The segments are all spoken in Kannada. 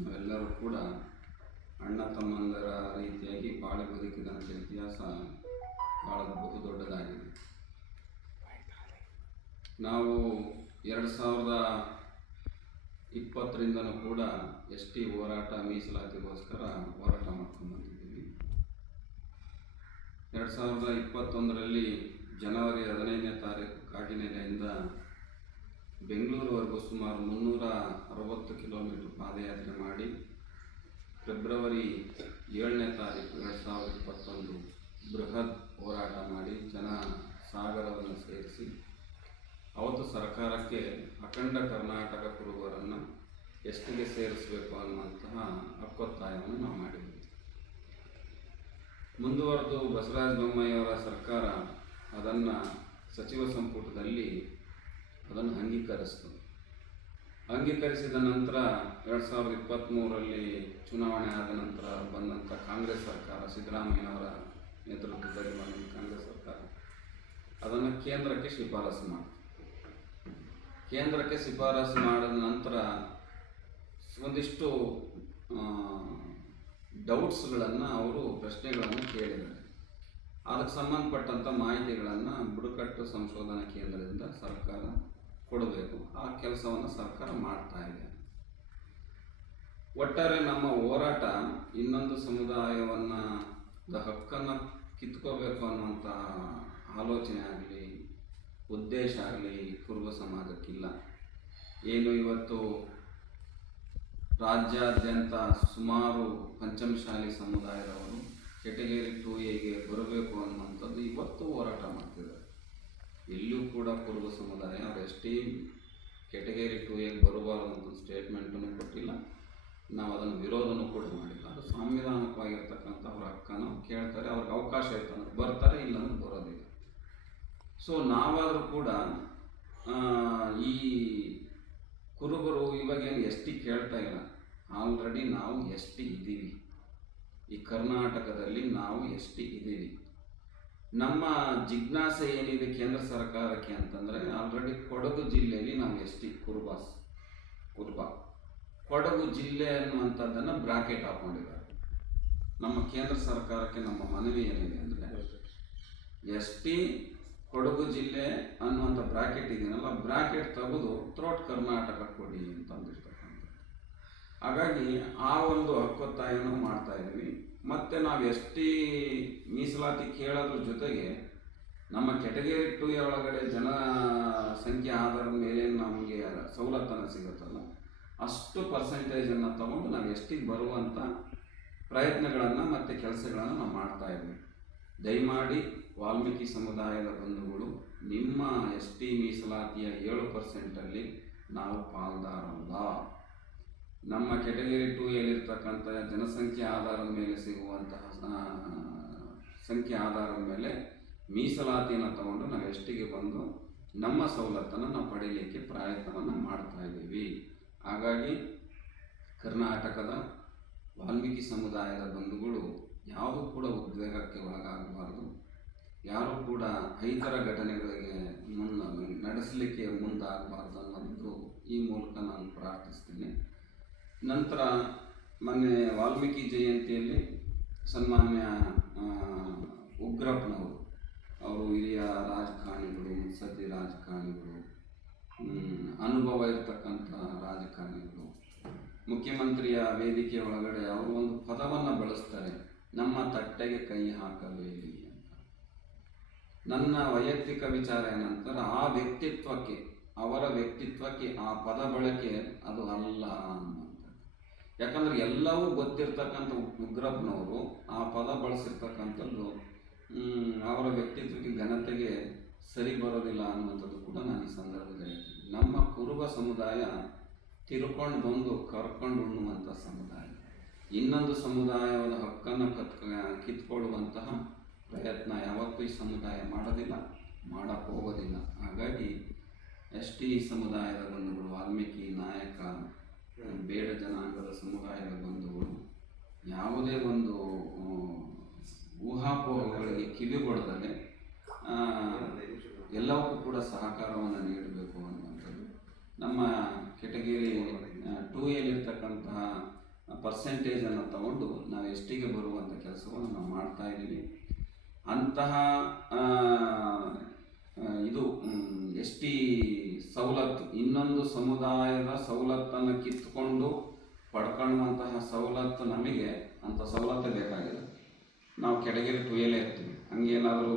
ನಾವೆಲ್ಲರೂ ಕೂಡ ಅಣ್ಣ ತಮ್ಮಂದರ ರೀತಿಯಾಗಿ ಬಾಳೆ ಬದುಕಿದಂಥ ಇತಿಹಾಸ ಭಾಳ ಬಹುದೊಡ್ಡದಾಗಿದೆ ನಾವು ಎರಡು ಸಾವಿರದ ಇಪ್ಪತ್ತರಿಂದನೂ ಕೂಡ ಎಸ್ ಟಿ ಹೋರಾಟ ಮೀಸಲಾತಿಗೋಸ್ಕರ ಹೋರಾಟ ಮಾಡ್ಕೊಂಡು ಬಂದಿದ್ದೀವಿ ಎರಡು ಸಾವಿರದ ಇಪ್ಪತ್ತೊಂದರಲ್ಲಿ ಜನವರಿ ಹದಿನೈದನೇ ತಾರೀಕು ಕಾಗಿನೆಲೆಯಿಂದ ಬೆಂಗಳೂರುವರೆಗೂ ಸುಮಾರು ಮುನ್ನೂರ ಅರವತ್ತು ಕಿಲೋಮೀಟರ್ ಪಾದಯಾತ್ರೆ ಮಾಡಿ ಫೆಬ್ರವರಿ ಏಳನೇ ತಾರೀಕು ಎರಡು ಸಾವಿರದ ಇಪ್ಪತ್ತೊಂದು ಬೃಹತ್ ಹೋರಾಟ ಮಾಡಿ ಜನ ಸಾಗರವನ್ನು ಸೇರಿಸಿ ಅವತ್ತು ಸರ್ಕಾರಕ್ಕೆ ಅಖಂಡ ಕರ್ನಾಟಕ ಕುರುಬರನ್ನು ಎಷ್ಟಿಗೆ ಸೇರಿಸಬೇಕು ಅನ್ನುವಂತಹ ಹಕ್ಕೊತ್ತಾಯವನ್ನು ನಾವು ಮಾಡಿದ್ವಿ ಮುಂದುವರೆದು ಬಸವರಾಜ ಬೊಮ್ಮಾಯಿಯವರ ಸರ್ಕಾರ ಅದನ್ನು ಸಚಿವ ಸಂಪುಟದಲ್ಲಿ ಅದನ್ನು ಅಂಗೀಕರಿಸ್ತು ಅಂಗೀಕರಿಸಿದ ನಂತರ ಎರಡು ಸಾವಿರದ ಇಪ್ಪತ್ತ್ಮೂರರಲ್ಲಿ ಚುನಾವಣೆ ಆದ ನಂತರ ಬಂದಂಥ ಕಾಂಗ್ರೆಸ್ ಸರ್ಕಾರ ಸಿದ್ದರಾಮಯ್ಯನವರ ನೇತೃತ್ವದಲ್ಲಿ ಬಂದ ಕಾಂಗ್ರೆಸ್ ಸರ್ಕಾರ ಅದನ್ನು ಕೇಂದ್ರಕ್ಕೆ ಶಿಫಾರಸು ಮಾಡಿತು ಕೇಂದ್ರಕ್ಕೆ ಶಿಫಾರಸು ಮಾಡಿದ ನಂತರ ಒಂದಿಷ್ಟು ಡೌಟ್ಸ್ಗಳನ್ನು ಅವರು ಪ್ರಶ್ನೆಗಳನ್ನು ಕೇಳಿದ್ದಾರೆ ಅದಕ್ಕೆ ಸಂಬಂಧಪಟ್ಟಂಥ ಮಾಹಿತಿಗಳನ್ನು ಬುಡಕಟ್ಟು ಸಂಶೋಧನಾ ಕೇಂದ್ರದಿಂದ ಸರ್ಕಾರ ಕೊಡಬೇಕು ಆ ಕೆಲಸವನ್ನು ಸರ್ಕಾರ ಮಾಡ್ತಾ ಇದೆ ಒಟ್ಟಾರೆ ನಮ್ಮ ಹೋರಾಟ ಇನ್ನೊಂದು ಸಮುದಾಯವನ್ನು ಹಕ್ಕನ್ನು ಕಿತ್ಕೋಬೇಕು ಅನ್ನುವಂಥ ಆಲೋಚನೆ ಆಗಲಿ ಉದ್ದೇಶ ಆಗಲಿ ಕುರುಬ ಸಮಾಜಕ್ಕಿಲ್ಲ ಏನು ಇವತ್ತು ರಾಜ್ಯಾದ್ಯಂತ ಸುಮಾರು ಪಂಚಮಶಾಲಿ ಸಮುದಾಯದವರು ಕೆಟಗರಿ ಟು ಎಗೆ ಬರಬೇಕು ಅನ್ನುವಂಥದ್ದು ಇವತ್ತು ಹೋರಾಟ ಮಾಡ್ತಿದ್ದಾರೆ ಎಲ್ಲೂ ಕೂಡ ಕುರುಬ ಸಮುದಾಯ ಅವ್ರು ಎಸ್ ಕೆಟಗರಿ ಟು ಎಲ್ಲಿ ಬರಬಾರದು ಅಂತ ಸ್ಟೇಟ್ಮೆಂಟನ್ನು ಕೊಟ್ಟಿಲ್ಲ ನಾವು ಅದನ್ನು ವಿರೋಧನೂ ಕೂಡ ಮಾಡಿಲ್ಲ ಅದು ಸಾಂವಿಧಾನಿಕವಾಗಿರ್ತಕ್ಕಂಥ ಅವ್ರ ಹಕ್ಕನ್ನು ಕೇಳ್ತಾರೆ ಅವ್ರಿಗೆ ಅವಕಾಶ ಇರ್ತಂದ್ರೆ ಬರ್ತಾರೆ ಇಲ್ಲಂದ್ರೆ ಬರೋದಿಲ್ಲ ಸೊ ನಾವಾದರೂ ಕೂಡ ಈ ಕುರುಬರು ಇವಾಗ ಏನು ಎಸ್ ಟಿ ಕೇಳ್ತಾ ಇಲ್ಲ ಆಲ್ರೆಡಿ ನಾವು ಎಸ್ ಟಿ ಇದ್ದೀವಿ ಈ ಕರ್ನಾಟಕದಲ್ಲಿ ನಾವು ಎಸ್ ಟಿ ಇದ್ದೀವಿ ನಮ್ಮ ಜಿಜ್ಞಾಸೆ ಏನಿದೆ ಕೇಂದ್ರ ಸರ್ಕಾರಕ್ಕೆ ಅಂತಂದರೆ ಆಲ್ರೆಡಿ ಕೊಡಗು ಜಿಲ್ಲೆಯಲ್ಲಿ ನಾವು ಎಸ್ ಟಿ ಕುರುಬಾಸ್ ಕುರುಬ ಕೊಡಗು ಜಿಲ್ಲೆ ಅನ್ನುವಂಥದ್ದನ್ನು ಬ್ರಾಕೆಟ್ ಹಾಕೊಂಡಿದ್ದಾರೆ ನಮ್ಮ ಕೇಂದ್ರ ಸರ್ಕಾರಕ್ಕೆ ನಮ್ಮ ಮನವಿ ಏನಿದೆ ಅಂದರೆ ಎಸ್ ಟಿ ಕೊಡಗು ಜಿಲ್ಲೆ ಅನ್ನುವಂಥ ಬ್ರಾಕೆಟ್ ಇದೆಯಲ್ಲ ಬ್ರಾಕೆಟ್ ತೆಗೆದು ಥ್ರೋಟ್ ಕರ್ನಾಟಕ ಕೊಡಿ ಅಂತಂದಿರ್ತಕ್ಕಂಥದ್ದು ಹಾಗಾಗಿ ಆ ಒಂದು ಹಕ್ಕೊತ್ತಾಯನೂ ಮಾಡ್ತಾ ಇದ್ದೀವಿ ಮತ್ತು ನಾವು ಎಷ್ಟೇ ಮೀಸಲಾತಿ ಕೇಳೋದ್ರ ಜೊತೆಗೆ ನಮ್ಮ ಕೆಟಗರಿ ಟು ಒಳಗಡೆ ಜನ ಸಂಖ್ಯೆ ಆಧಾರದ ಮೇಲೆ ನಮಗೆ ಸವಲತ್ತನ್ನು ಸಿಗುತ್ತಲ್ಲ ಅಷ್ಟು ಪರ್ಸೆಂಟೇಜನ್ನು ತಗೊಂಡು ನಾವು ಎಷ್ಟಿಗೆ ಬರುವಂಥ ಪ್ರಯತ್ನಗಳನ್ನು ಮತ್ತು ಕೆಲಸಗಳನ್ನು ನಾವು ಮಾಡ್ತಾ ಇದ್ವಿ ದಯಮಾಡಿ ವಾಲ್ಮೀಕಿ ಸಮುದಾಯದ ಬಂಧುಗಳು ನಿಮ್ಮ ಎಸ್ ಟಿ ಮೀಸಲಾತಿಯ ಏಳು ಪರ್ಸೆಂಟಲ್ಲಿ ನಾವು ಪಾಲ್ದಾರಲ್ಲ ನಮ್ಮ ಕೆಟಗರಿ ಟು ಅಲ್ಲಿರ್ತಕ್ಕಂಥ ಜನಸಂಖ್ಯೆ ಆಧಾರದ ಮೇಲೆ ಸಿಗುವಂತಹ ಸಂಖ್ಯೆ ಆಧಾರದ ಮೇಲೆ ಮೀಸಲಾತಿಯನ್ನು ತಗೊಂಡು ನಾವು ಎಷ್ಟಿಗೆ ಬಂದು ನಮ್ಮ ಸವಲತ್ತನ್ನು ನಾವು ಪಡೆಯಲಿಕ್ಕೆ ಪ್ರಯತ್ನವನ್ನು ಮಾಡ್ತಾ ಇದ್ದೀವಿ ಹಾಗಾಗಿ ಕರ್ನಾಟಕದ ವಾಲ್ಮೀಕಿ ಸಮುದಾಯದ ಬಂಧುಗಳು ಯಾರೂ ಕೂಡ ಉದ್ವೇಗಕ್ಕೆ ಒಳಗಾಗಬಾರ್ದು ಯಾರೂ ಕೂಡ ಐದರ ಘಟನೆಗಳಿಗೆ ಮುನ್ನ ನಡೆಸಲಿಕ್ಕೆ ಮುಂದಾಗಬಾರ್ದು ಅನ್ನೋದು ಈ ಮೂಲಕ ನಾನು ಪ್ರಾರ್ಥಿಸ್ತೀನಿ ನಂತರ ಮೊನ್ನೆ ವಾಲ್ಮೀಕಿ ಜಯಂತಿಯಲ್ಲಿ ಸನ್ಮಾನ್ಯ ಉಗ್ರಪ್ಪನವರು ಅವರು ಹಿರಿಯ ರಾಜಕಾರಣಿಗಳು ಸತಿ ರಾಜಕಾರಣಿಗಳು ಅನುಭವ ಇರತಕ್ಕಂಥ ರಾಜಕಾರಣಿಗಳು ಮುಖ್ಯಮಂತ್ರಿಯ ವೇದಿಕೆ ಒಳಗಡೆ ಅವರು ಒಂದು ಪದವನ್ನು ಬಳಸ್ತಾರೆ ನಮ್ಮ ತಟ್ಟೆಗೆ ಕೈ ಹಾಕಬೇಡಿ ಅಂತ ನನ್ನ ವೈಯಕ್ತಿಕ ವಿಚಾರ ಏನಂತಾರೆ ಆ ವ್ಯಕ್ತಿತ್ವಕ್ಕೆ ಅವರ ವ್ಯಕ್ತಿತ್ವಕ್ಕೆ ಆ ಪದ ಬಳಕೆ ಅದು ಅಲ್ಲ ಅಂತ ಯಾಕಂದ್ರೆ ಎಲ್ಲವೂ ಗೊತ್ತಿರ್ತಕ್ಕಂಥ ಉಗ್ರಪ್ಪನವರು ಆ ಪದ ಬಳಸಿರ್ತಕ್ಕಂಥದ್ದು ಅವರ ವ್ಯಕ್ತಿತ್ವಕ್ಕೆ ಘನತೆಗೆ ಸರಿ ಬರೋದಿಲ್ಲ ಅನ್ನುವಂಥದ್ದು ಕೂಡ ನಾನು ಈ ಸಂದರ್ಭದಲ್ಲಿ ನಮ್ಮ ಕುರುಬ ಸಮುದಾಯ ತಿರ್ಕೊಂಡು ಬಂದು ಕರ್ಕೊಂಡು ಉಣ್ಣುವಂಥ ಸಮುದಾಯ ಇನ್ನೊಂದು ಸಮುದಾಯದ ಹಕ್ಕನ್ನು ಕತ್ ಕಿತ್ಕೊಳ್ಳುವಂತಹ ಪ್ರಯತ್ನ ಯಾವತ್ತೂ ಈ ಸಮುದಾಯ ಮಾಡೋದಿಲ್ಲ ಮಾಡಕ್ಕೆ ಹೋಗೋದಿಲ್ಲ ಹಾಗಾಗಿ ಎಷ್ಟು ಈ ಸಮುದಾಯದ ಬಂಧುಗಳು ವಾಲ್ಮೀಕಿ ನಾಯಕ ಬೇಡ ಜನಾಂಗದ ಸಮುದಾಯದ ಬಂಧುಗಳು ಯಾವುದೇ ಒಂದು ಊಹಾಪೋಹಗಳಿಗೆ ಕಿವಿಗೊಡದಲೆ ಎಲ್ಲವಕ್ಕೂ ಕೂಡ ಸಹಕಾರವನ್ನು ನೀಡಬೇಕು ಅನ್ನುವಂಥದ್ದು ನಮ್ಮ ಕೆಟಗಿರಿ ಟೂ ಎಲ್ಲಿರ್ತಕ್ಕಂತಹ ಪರ್ಸೆಂಟೇಜನ್ನು ತಗೊಂಡು ನಾವು ಎಷ್ಟಿಗೆ ಬರುವಂಥ ಕೆಲಸವನ್ನು ನಾವು ಮಾಡ್ತಾ ಇದ್ದೀವಿ ಅಂತಹ ಇದು ಎಸ್ ಟಿ ಸವಲತ್ತು ಇನ್ನೊಂದು ಸಮುದಾಯದ ಸವಲತ್ತನ್ನು ಕಿತ್ಕೊಂಡು ಪಡ್ಕೊಳ್ಳುವಂತಹ ಸವಲತ್ತು ನಮಗೆ ಅಂಥ ಸವಲತ್ತು ಬೇಕಾಗಿದೆ ನಾವು ಕೆಳಗಿರಿ ಟೂಯಲ್ಲೇ ಇರ್ತೀವಿ ಹಂಗೇನಾದರೂ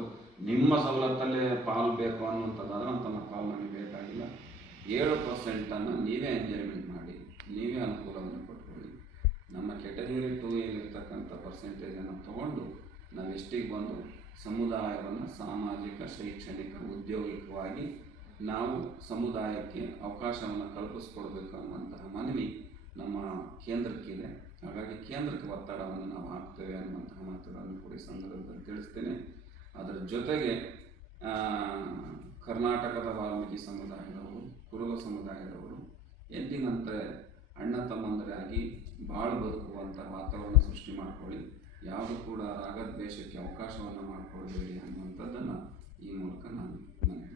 ನಿಮ್ಮ ಸವಲತ್ತಲ್ಲೇ ಪಾಲು ಬೇಕು ಅನ್ನುವಂಥದ್ದಾದ್ರೆ ನಮ್ಮ ಪಾಲು ನಮಗೆ ಬೇಕಾಗಿಲ್ಲ ಏಳು ಪರ್ಸೆಂಟನ್ನು ನೀವೇ ಎಂಜಾಯ್ಮೆಂಟ್ ಮಾಡಿ ನೀವೇ ಅನುಕೂಲವನ್ನು ಪಡ್ಕೊಳ್ಳಿ ನಮ್ಮ ಕೆಟಗರಿ ಟೂ ಏಲಿರ್ತಕ್ಕಂಥ ಪರ್ಸೆಂಟೇಜನ್ನು ತೊಗೊಂಡು ನಾವು ಎಷ್ಟಿಗೆ ಬಂದು ಸಮುದಾಯವನ್ನು ಸಾಮಾಜಿಕ ಶೈಕ್ಷಣಿಕ ಉದ್ಯೋಗಿಕವಾಗಿ ನಾವು ಸಮುದಾಯಕ್ಕೆ ಅವಕಾಶವನ್ನು ಕಲ್ಪಿಸ್ಕೊಡ್ಬೇಕು ಅನ್ನುವಂತಹ ಮನವಿ ನಮ್ಮ ಕೇಂದ್ರಕ್ಕಿದೆ ಹಾಗಾಗಿ ಕೇಂದ್ರಕ್ಕೆ ಒತ್ತಡವನ್ನು ನಾವು ಹಾಕ್ತೇವೆ ಅನ್ನುವಂತಹ ಮಾತುಗಳನ್ನು ಕೂಡ ಸಂದರ್ಭದಲ್ಲಿ ತಿಳಿಸ್ತೇನೆ ಅದರ ಜೊತೆಗೆ ಕರ್ನಾಟಕದ ವಾಲ್ಮೀಕಿ ಸಮುದಾಯದವರು ಕುರುಬ ಸಮುದಾಯದವರು ಎಂದಿನಂತೆ ಅಣ್ಣ ತಮ್ಮಂದರಾಗಿ ಬಾಳು ಬದುಕುವಂಥ ವಾತಾವರಣ ಸೃಷ್ಟಿ ಮಾಡಿಕೊಳ್ಳಿ ಯಾವುದು ಕೂಡ ರಾಗದ್ವೇಷಕ್ಕೆ ಅವಕಾಶವನ್ನು ಮಾಡಿಕೊಡಬೇಡಿ ಅನ್ನುವಂಥದ್ದನ್ನು ಈ ಮೂಲಕ ನಾನು